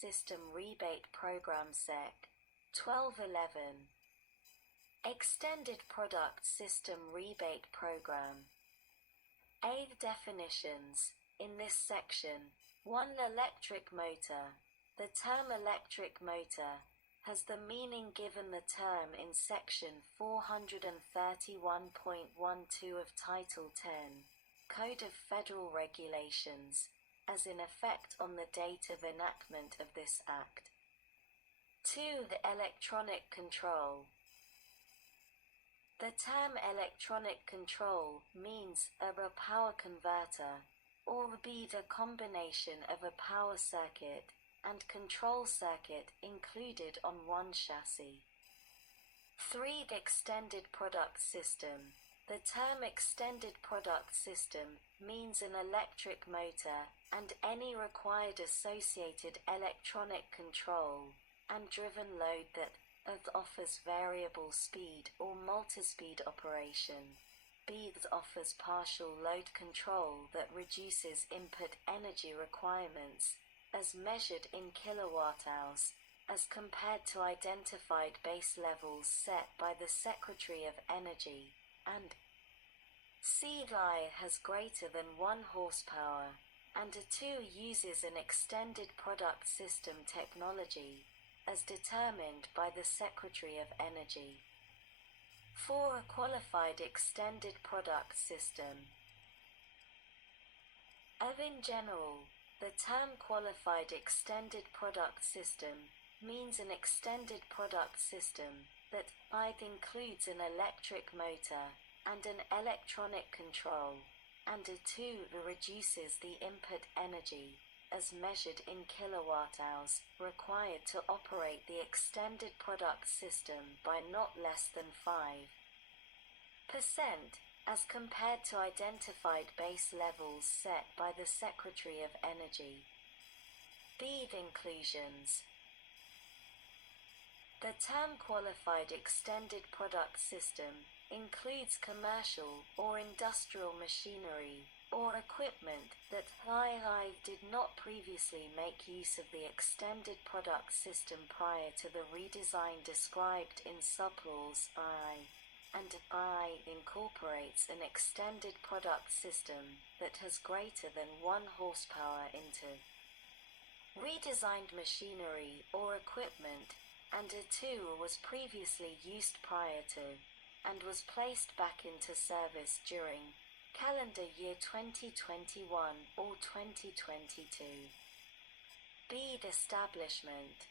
System Rebate Program Sec. 1211. Extended Product System Rebate Program. A. Definitions. In this section, 1. Electric motor. The term electric motor has the meaning given the term in section 431.12 of Title 10, Code of Federal Regulations, as in effect on the date of enactment of this Act. 2. The electronic control. The term electronic control means a power converter, or be the combination of a power circuit and control circuit included on one chassis. 3. Extended product system. The term extended product system means an electric motor and any required associated electronic control and driven load that offers variable speed or multispeed operation. B. That offers partial load control that reduces input energy requirements as measured in kilowatt-hours, as compared to identified base levels set by the Secretary of Energy, and C. Has greater than 1 horsepower, and a 2 uses an extended product system technology, as determined by the Secretary of Energy. 4. A qualified extended product system. In general, the term qualified extended product system means an extended product system that either includes an electric motor and an electronic control, and a 2 reduces the input energy, as measured in kilowatt-hours, required to operate the extended product system by not less than 5%, as compared to identified base levels set by the Secretary of Energy. B. Inclusions. The term qualified extended product system includes commercial or industrial machinery or equipment that did not previously make use of the extended product system prior to the redesign described in subclause I, and I incorporates an extended product system that has greater than 1 horsepower into redesigned machinery or equipment, and a 2 was previously used prior to and was placed back into service during calendar year 2021 or 2022. B. Establishment.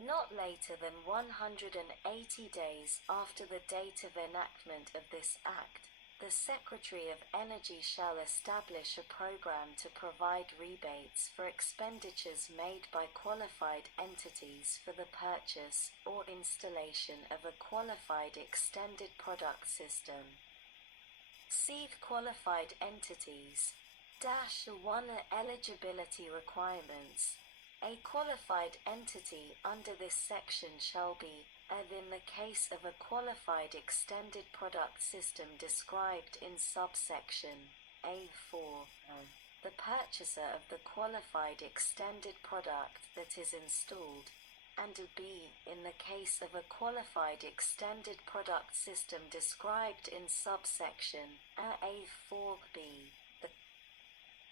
Not later than 180 days after the date of enactment of this Act, the Secretary of Energy shall establish a program to provide rebates for expenditures made by qualified entities for the purchase or installation of a qualified extended product system. See qualified entities. 1. Eligibility requirements. A qualified entity under this section shall be, in the case of a qualified extended product system described in subsection A4, the purchaser of the qualified extended product that is installed, and B. In the case of a qualified extended product system described in subsection A4b, the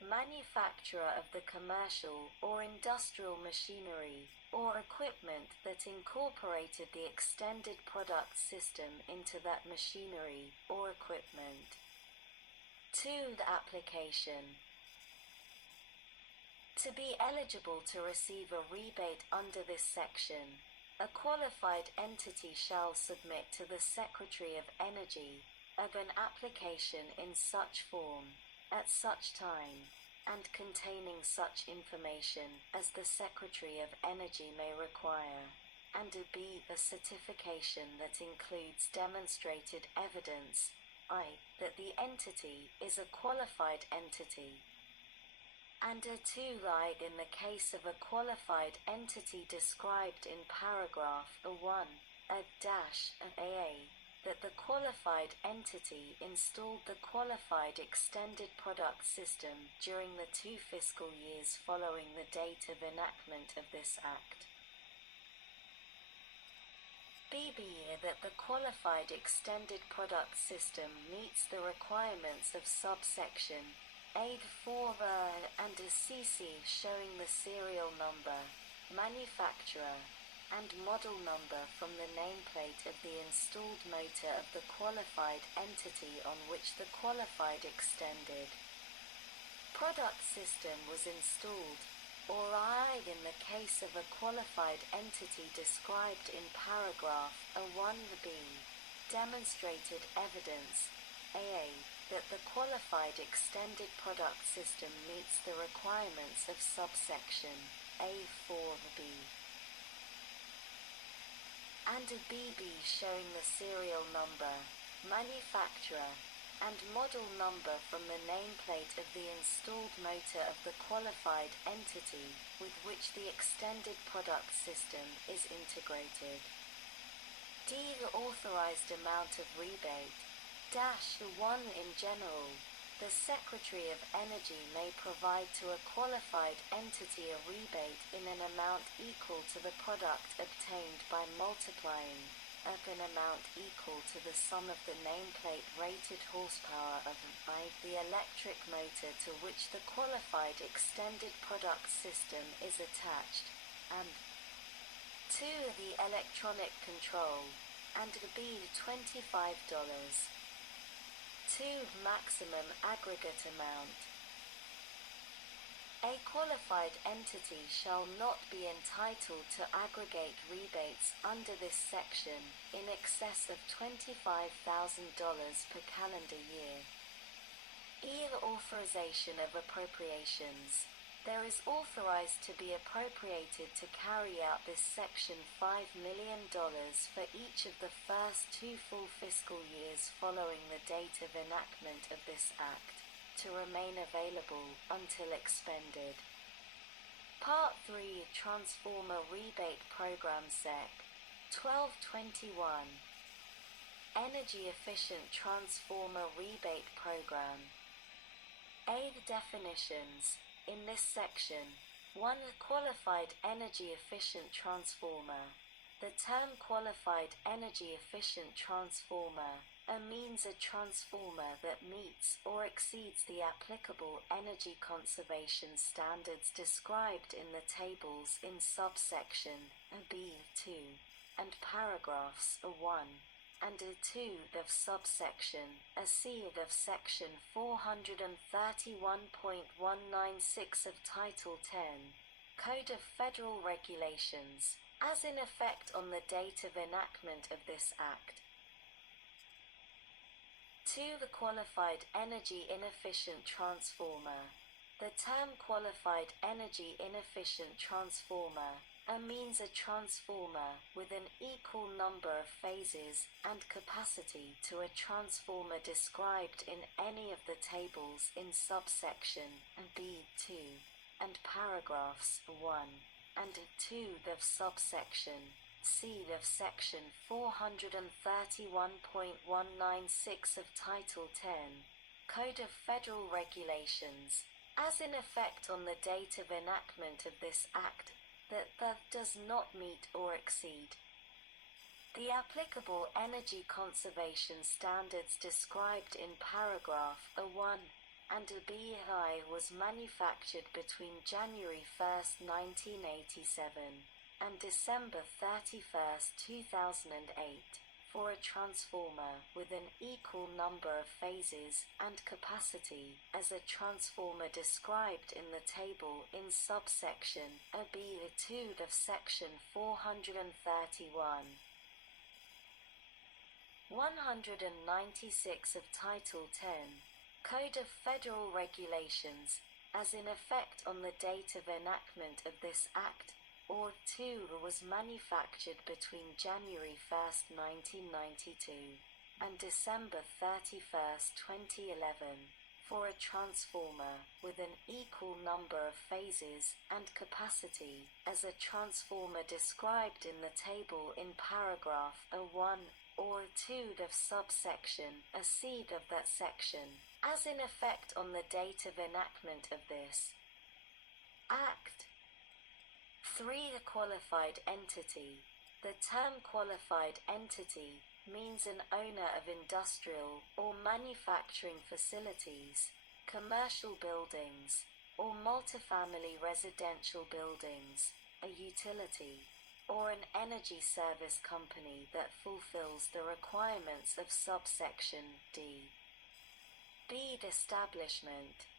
manufacturer of the commercial or industrial machinery or equipment that incorporated the extended product system into that machinery or equipment. 2. The application. To be eligible to receive a rebate under this section, a qualified entity shall submit to the Secretary of Energy an application in such form, at such time, and containing such information as the Secretary of Energy may require, and B. A certification that includes demonstrated evidence, that the entity is a qualified entity, and a 2. In the case of a qualified entity described in paragraph 1, AA, that the qualified entity installed the qualified extended product system during the 2 fiscal years following the date of enactment of this Act. BB that the qualified extended product system meets the requirements of subsection A4 and a CC showing the serial number, manufacturer, and model number from the nameplate of the installed motor of the qualified entity on which the qualified extended product system was installed, or I in the case of a qualified entity described in paragraph A1b, demonstrated evidence, AA, that the qualified extended product system meets the requirements of subsection A4b, and a BB showing the serial number, manufacturer, and model number from the nameplate of the installed motor of the qualified entity with which the extended product system is integrated. D. The authorized amount of rebate. The 1 in general. The Secretary of Energy may provide to a qualified entity a rebate in an amount equal to the product obtained by multiplying up an amount equal to the sum of the nameplate rated horsepower of the electric motor to which the qualified extended product system is attached, and 2. The electronic control, and B. $25. 2. Maximum aggregate amount. A qualified entity shall not be entitled to aggregate rebates under this section in excess of $25,000 per calendar year. The authorization of appropriations. There is authorized to be appropriated to carry out this section $5 million for each of the first 2 full fiscal years following the date of enactment of this Act, to remain available until expended. Part 3 Transformer Rebate Program Sec. 1221 Energy Efficient Transformer Rebate Program. A. The definitions. In this section, 1. Qualified energy efficient transformer. The term qualified energy efficient transformer means a transformer that meets or exceeds the applicable energy conservation standards described in the tables in subsection B2 and paragraphs 1 and A2 of subsection C of section 431.196 of Title 10, Code of Federal Regulations, as in effect on the date of enactment of this Act. 2. The qualified energy inefficient transformer. The term qualified energy inefficient transformer means a transformer with an equal number of phases and capacity to a transformer described in any of the tables in subsection B2 and paragraphs 1 and 2 of subsection C of section 431.196 of Title 10, Code of Federal Regulations, as in effect on the date of enactment of this Act, that does not meet or exceed the applicable energy conservation standards described in paragraph A1 and BI was manufactured between January 1, 1987 and December 31, 2008 for a transformer with an equal number of phases and capacity as a transformer described in the table in subsection B2 of section 431. 196 of Title 10, Code of Federal Regulations, as in effect on the date of enactment of this Act, or 2 was manufactured between January 1, 1992 and December 31, 2011 for a transformer with an equal number of phases and capacity as a transformer described in the table in paragraph A1 or a tool of subsection, a seed of that section, as in effect on the date of enactment of this Act. 3. A qualified entity. The term qualified entity means an owner of industrial or manufacturing facilities, commercial buildings, or multifamily residential buildings, a utility, or an energy service company that fulfills the requirements of subsection D. Bede establishment.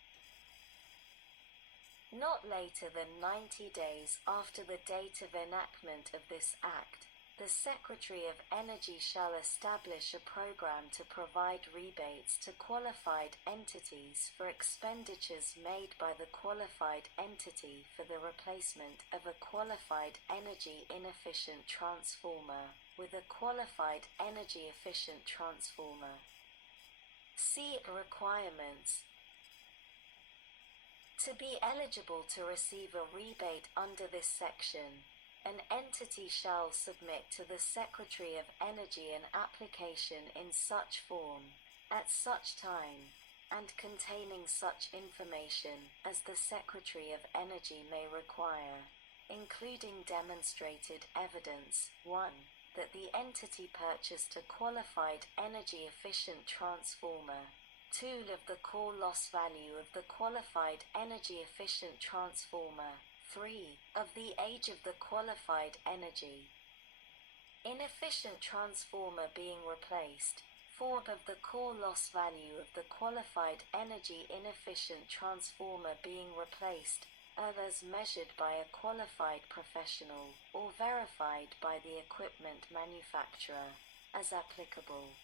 Not later than 90 days after the date of enactment of this Act, the Secretary of Energy shall establish a program to provide rebates to qualified entities for expenditures made by the qualified entity for the replacement of a qualified energy inefficient transformer with a qualified energy efficient transformer. See requirements. To be eligible to receive a rebate under this section, an entity shall submit to the Secretary of Energy an application in such form, at such time, and containing such information as the Secretary of Energy may require, including demonstrated evidence, 1. That the entity purchased a qualified energy-efficient transformer, 2. Of the core loss value of the qualified energy-efficient transformer, 3. Of the age of the qualified energy inefficient transformer being replaced, 4. Of the core loss value of the qualified energy inefficient transformer being replaced, as measured by a qualified professional, or verified by the equipment manufacturer, as applicable.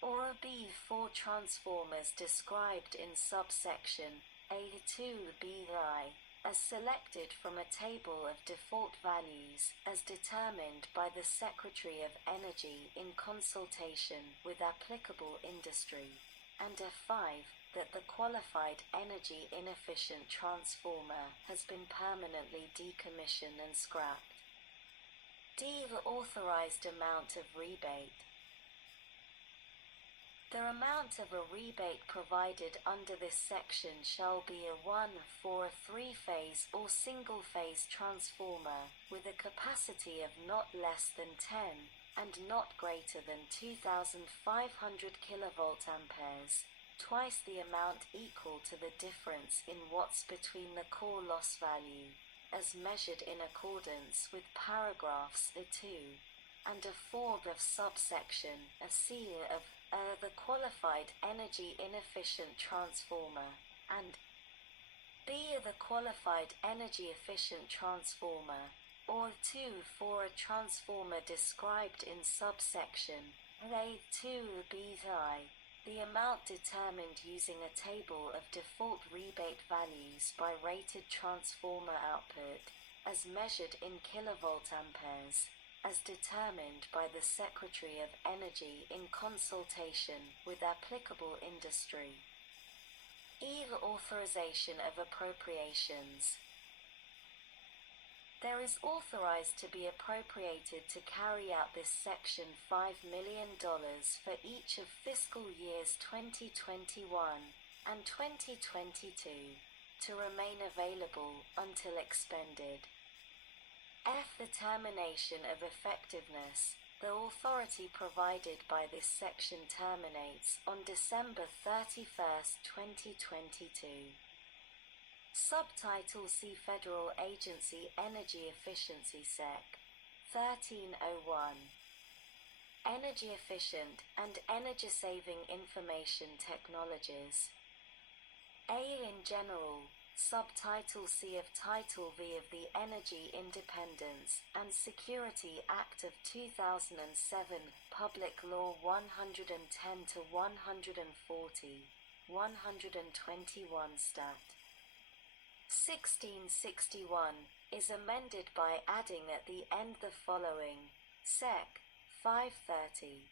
Or B. 4 transformers described in subsection A2BI, as selected from a table of default values as determined by the Secretary of Energy in consultation with applicable industry, and F5. That the qualified energy inefficient transformer has been permanently decommissioned and scrapped. D. The authorized amount of rebate. The amount of a rebate provided under this section shall be a 1 for a 3-phase or single-phase transformer with a capacity of not less than 10 and not greater than 2,500 kVA, twice the amount equal to the difference in watts between the core loss value, as measured in accordance with paragraphs A2, and a 4 of subsection C of the qualified energy inefficient transformer, and B of the qualified energy efficient transformer, or 2 for a transformer described in subsection A2BI. The amount determined using a table of default rebate values by rated transformer output, as measured in kilovolt-amperes, as determined by the Secretary of Energy in consultation with applicable industry. E. The authorization of appropriations. There is authorized to be appropriated to carry out this section $5 million for each of fiscal years 2021 and 2022 to remain available until expended. F. The termination of effectiveness. The authority provided by this section terminates on December 31st, 2022. Subtitle C. Federal Agency Energy Efficiency Sec. 1301. Energy Efficient and Energy Saving Information Technologies. A. In general, Subtitle C of Title V of the Energy Independence and Security Act of 2007, Public Law 110 to 140, 121 Stat. 1661 is amended by adding at the end the following: Sec. 530.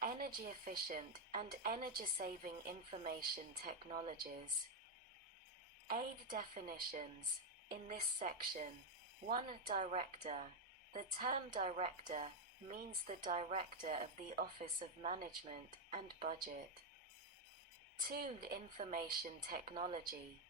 Energy efficient and energy saving information technologies. Aid definitions. In this section, 1. Director. The term director means the Director of the Office of Management and Budget. Tool Information Technology